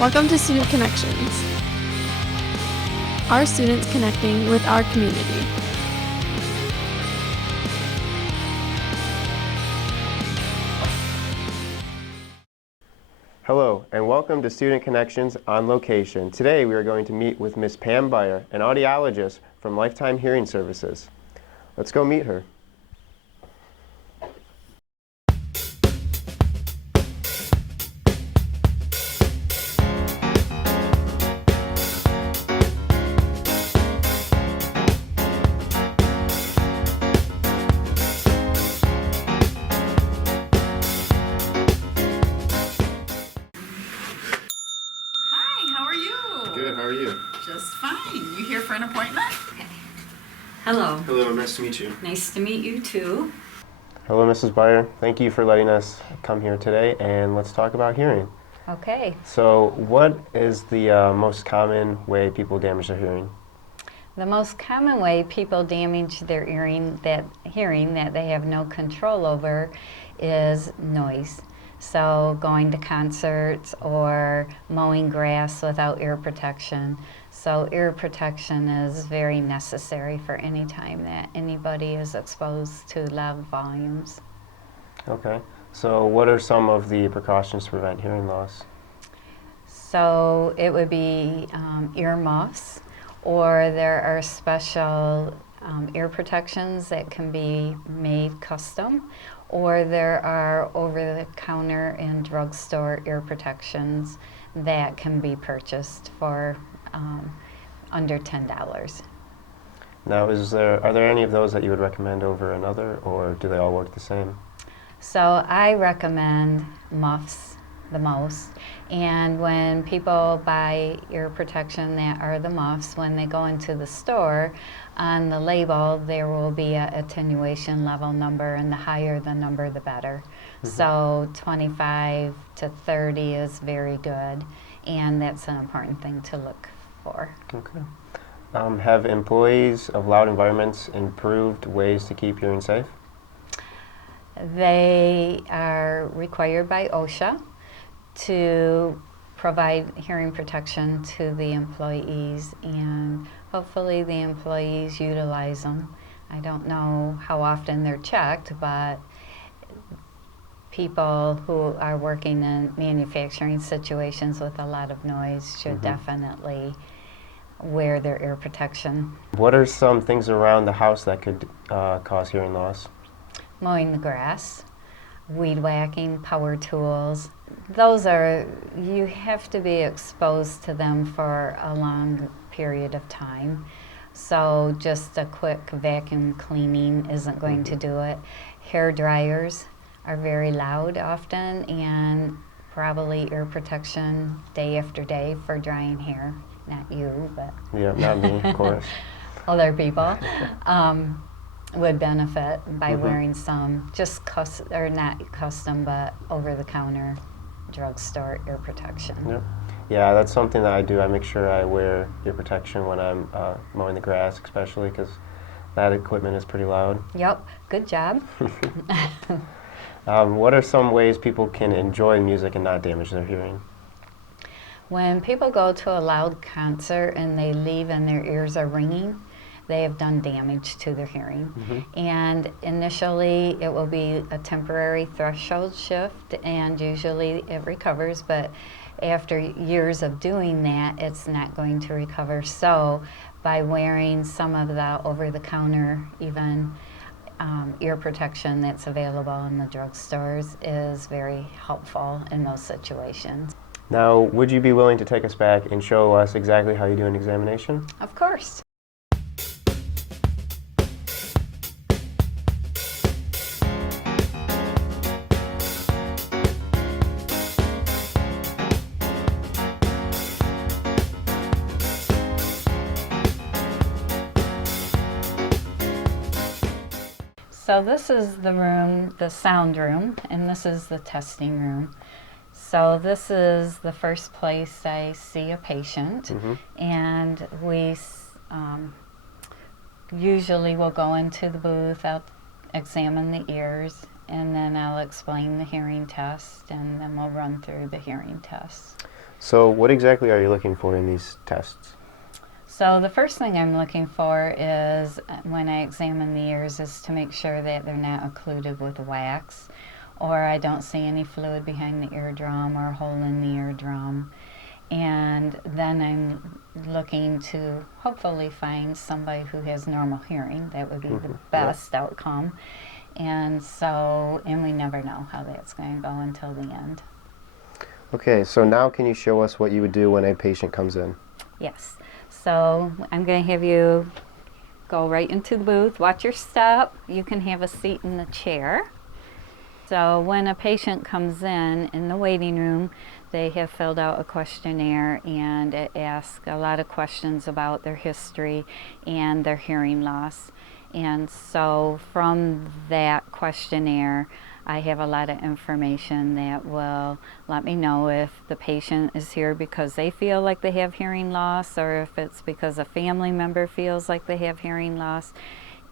Welcome to Student Connections, our students connecting with our community. Hello, and welcome to Student Connections on Location. Today we are going to meet with Miss Pam Beier, an audiologist from Lifetime Hearing Services. Let's go meet her. Good, how are you? Just fine. You here for an appointment? Okay. Hello. Hello, nice to meet you. Nice to meet you too. Hello, Mrs. Beier. Thank you for letting us come here today, and let's talk about hearing. Okay. So, what is the most common way people damage their hearing? The most common way people damage their hearing that they have no control over is noise. So going to concerts or mowing grass without ear protection. So ear protection is very necessary for any time that anybody is exposed to loud volumes. Okay. So what are some of the precautions to prevent hearing loss? So it would be ear muffs, or there are special ear protections that can be made custom, or there are over-the-counter and drugstore ear protections that can be purchased for under $10. Now, are there any of those that you would recommend over another, or do they all work the same? So I recommend muffs the most, and when people buy ear protection that are the muffs, when they go into the store, on the label there will be an attenuation level number, and the higher the number the better. Mm-hmm. So 25 to 30 is very good, and that's an important thing to look for. Okay. Have employees of loud environments improved ways to keep hearing safe? They are required by OSHA to provide hearing protection to the employees, and hopefully the employees utilize them. I don't know how often they're checked, but people who are working in manufacturing situations with a lot of noise should definitely wear their ear protection. What are some things around the house that could cause hearing loss? Mowing the grass, weed whacking, power tools. Those are, you have to be exposed to them for a long period of time. So just a quick vacuum cleaning isn't going to do it. Hair dryers are very loud often, and probably ear protection day after day for drying hair. Not you, but yeah, not me, of course. Other people would benefit by wearing some just not custom, but over-the-counter drugstore ear protection. Yep. Yeah, that's something that I do. I make sure I wear ear protection when I'm mowing the grass, especially because that equipment is pretty loud. Yep, good job. What are some ways people can enjoy music and not damage their hearing? When people go to a loud concert and they leave and their ears are ringing, they have done damage to their hearing. And initially it will be a temporary threshold shift, and usually it recovers, but after years of doing that, it's not going to recover. So by wearing some of the over-the-counter even ear protection that's available in the drugstores is very helpful in those situations. Now, would you be willing to take us back and show us exactly how you do an examination? Of course. So this is the room, the sound room, and this is the testing room. So this is the first place I see a patient, and we usually will go into the booth, I'll examine the ears, and then I'll explain the hearing test, and then we'll run through the hearing test. So what exactly are you looking for in these tests? So the first thing I'm looking for is, when I examine the ears, is to make sure that they're not occluded with wax, or I don't see any fluid behind the eardrum or a hole in the eardrum. And then I'm looking to hopefully find somebody who has normal hearing. That would be the best outcome. And we never know how that's going to go until the end. Okay, so now can you show us what you would do when a patient comes in? Yes. So I'm going to have you go right into the booth. Watch your step. You can have a seat in the chair. So when a patient comes in the waiting room, they have filled out a questionnaire, and it asks a lot of questions about their history and their hearing loss. And so from that questionnaire, I have a lot of information that will let me know if the patient is here because they feel like they have hearing loss, or if it's because a family member feels like they have hearing loss,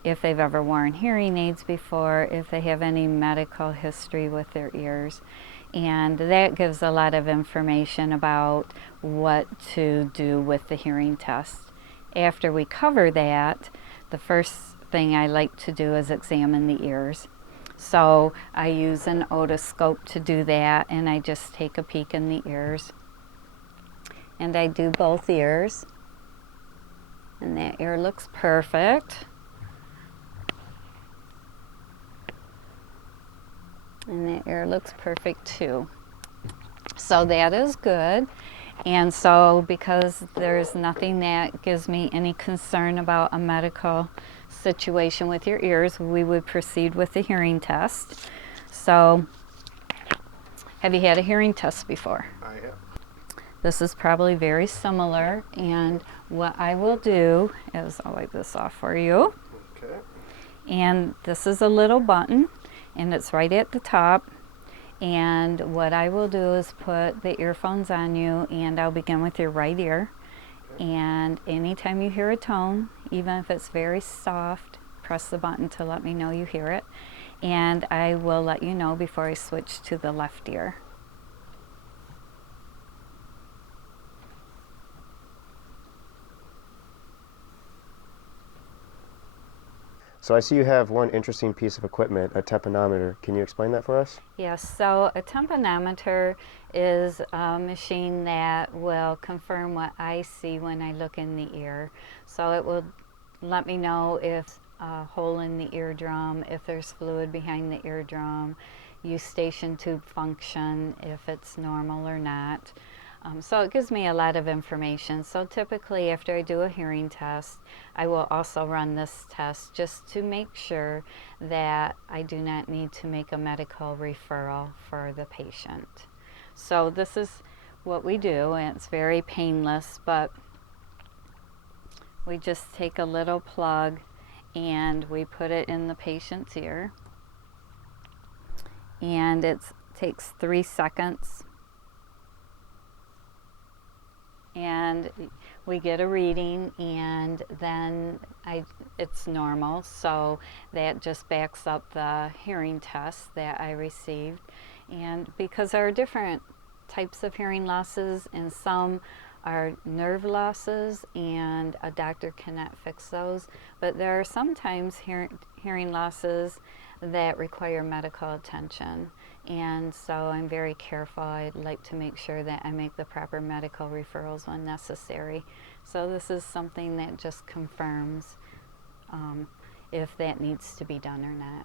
if they've ever worn hearing aids before, if they have any medical history with their ears. And that gives a lot of information about what to do with the hearing test. After we cover that, the first thing I like to do is examine the ears. So I use an otoscope to do that, and I just take a peek in the ears. And I do both ears. And that ear looks perfect. And that ear looks perfect too. So that is good. And so because there's nothing that gives me any concern about a medical situation with your ears, we would proceed with the hearing test. So have you had a hearing test before? I have. This is probably very similar, and what I will do is I'll wipe this off for you. Okay. And this is a little button, and it's right at the top. And what I will do is put the earphones on you, and I'll begin with your right ear. And anytime you hear a tone, even if it's very soft, press the button to let me know you hear it. And I will let you know before I switch to the left ear. So I see you have one interesting piece of equipment, a tympanometer. Can you explain that for us? Yes, so a tympanometer is a machine that will confirm what I see when I look in the ear. So it will let me know if a hole in the eardrum, if there's fluid behind the eardrum, eustachian tube function, if it's normal or not. So it gives me a lot of information. So typically after I do a hearing test, I will also run this test just to make sure that I do not need to make a medical referral for the patient. So this is what we do, and it's very painless, but we just take a little plug and we put it in the patient's ear, and it takes 3 seconds. And we get a reading, and then it's normal, so that just backs up the hearing test that I received. And because there are different types of hearing losses, and some are nerve losses, and a doctor cannot fix those, but there are sometimes hearing losses that require medical attention. And so I'm very careful. I'd like to make sure that I make the proper medical referrals when necessary. So this is something that just confirms if that needs to be done or not.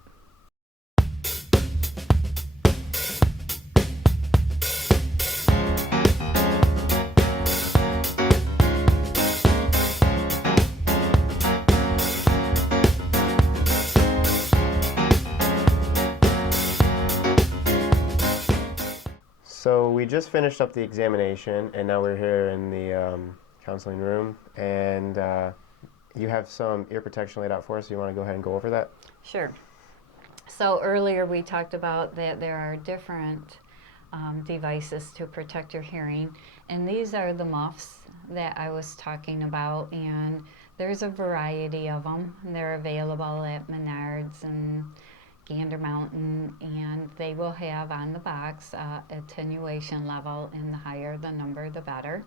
So we just finished up the examination, and now we're here in the counseling room, and you have some ear protection laid out for us. So you want to go ahead and go over that? Sure. So earlier we talked about that there are different devices to protect your hearing, and these are the muffs that I was talking about, and there's a variety of them. They're available at Menards and Gander Mountain, and they will have on the box attenuation level, and the higher the number, the better.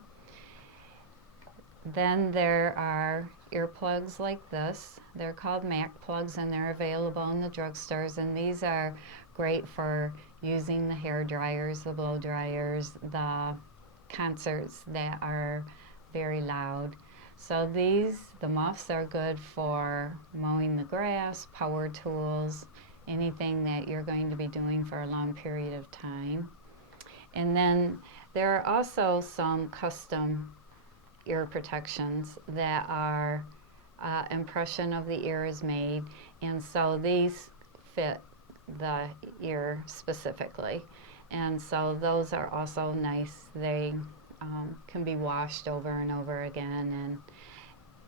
Then there are earplugs like this. They're called Mac plugs, and they're available in the drugstores, and these are great for using the hair dryers, the blow dryers, the concerts that are very loud. So the muffs are good for mowing the grass, power tools, anything that you're going to be doing for a long period of time. And then there are also some custom ear protections that are impression of the ear is made, and so these fit the ear specifically, and so those are also nice. They can be washed over and over again, and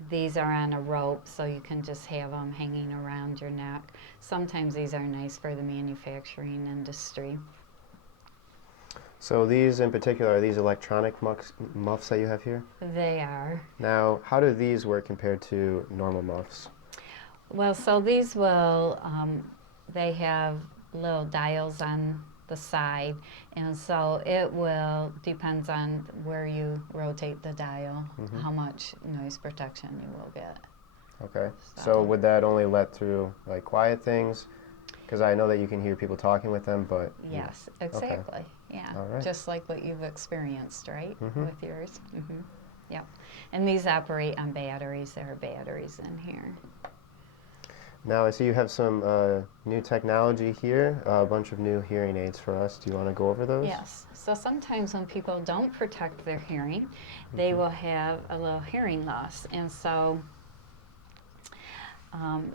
these are on a rope, so you can just have them hanging around your neck. Sometimes these are nice for the manufacturing industry. So these in particular, are these electronic muffs that you have here? They are. Now, how do these work compared to normal muffs? Well, so these will, they have little dials on the side, and so it will, depends on where you rotate the dial, how much noise protection you will get. Okay. So would that only let through like quiet things? Because I know that you can hear people talking with them, but... Yes, exactly. Yeah. All right. Just like what you've experienced, right, with yours. Yep. And these operate on batteries. There are batteries in here. Now I see you have some new technology here, a bunch of new hearing aids for us. Do you want to go over those? Yes. So sometimes when people don't protect their hearing, they will have a little hearing loss. And so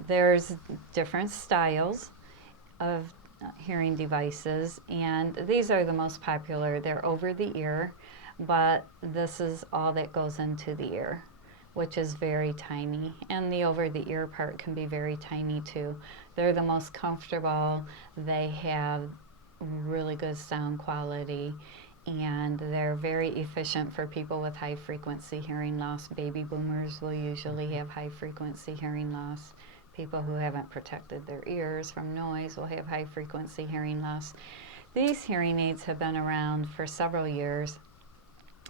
there's different styles of hearing devices, and these are the most popular. They're over the ear, but this is all that goes into the ear, which is very tiny, and the over the ear part can be very tiny too. They're the most comfortable. They have really good sound quality, and they're very efficient for people with high frequency hearing loss. Baby boomers will usually have high frequency hearing loss. People who haven't protected their ears from noise will have high frequency hearing loss. These hearing aids have been around for several years,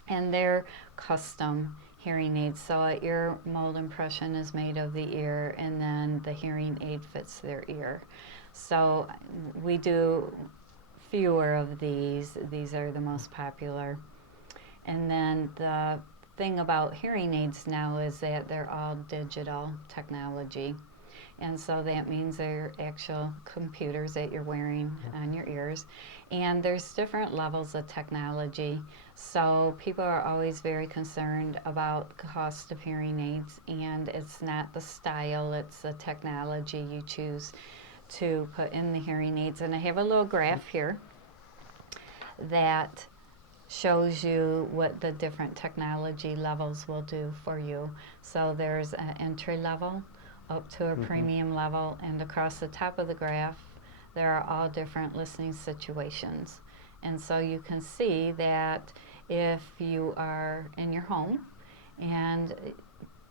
and they're custom hearing aids. So an ear mold impression is made of the ear, and then the hearing aid fits their ear. So we do fewer of these. These are the most popular. And then the thing about hearing aids now is that they're all digital technology. And so that means they're actual computers that you're wearing on your ears. And there's different levels of technology. So people are always very concerned about the cost of hearing aids, and it's not the style, it's the technology you choose to put in the hearing aids. And I have a little graph here that shows you what the different technology levels will do for you. So there's an entry level up to a premium level, and across the top of the graph there are all different listening situations. And so you can see that if you are in your home, and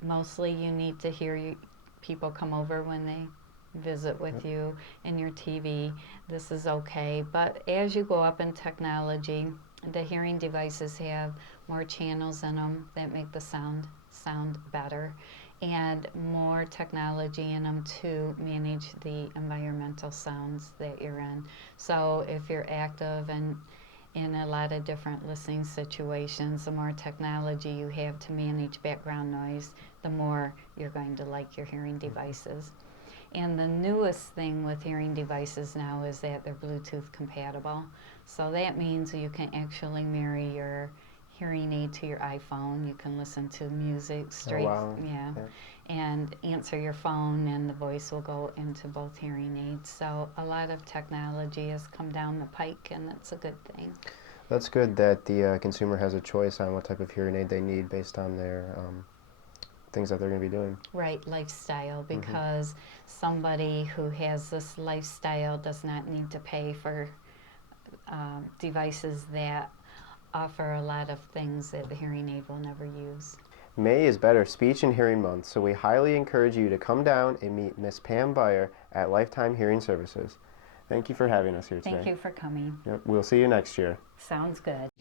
mostly you need to hear people come over when they visit with you, in your TV, this is okay. But as you go up in technology, the hearing devices have more channels in them that make the sound better, and more technology in them to manage the environmental sounds that you're in. So if you're active and in a lot of different listening situations, the more technology you have to manage background noise, the more you're going to like your hearing devices. And the newest thing with hearing devices now is that they're Bluetooth compatible. So that means you can actually marry your hearing aid to your iPhone. You can listen to music straight, and answer your phone, and the voice will go into both hearing aids. So a lot of technology has come down the pike, and that's a good thing. That's good that the consumer has a choice on what type of hearing aid they need based on their things that they're going to be doing. Right, lifestyle, because somebody who has this lifestyle does not need to pay for devices that offer a lot of things that the hearing aid will never use. May is Better Speech and Hearing Month, so we highly encourage you to come down and meet Miss Pam Beier at Lifetime Hearing Services. Thank you for having us here today. Thank you for coming. Yep, we'll see you next year. Sounds good.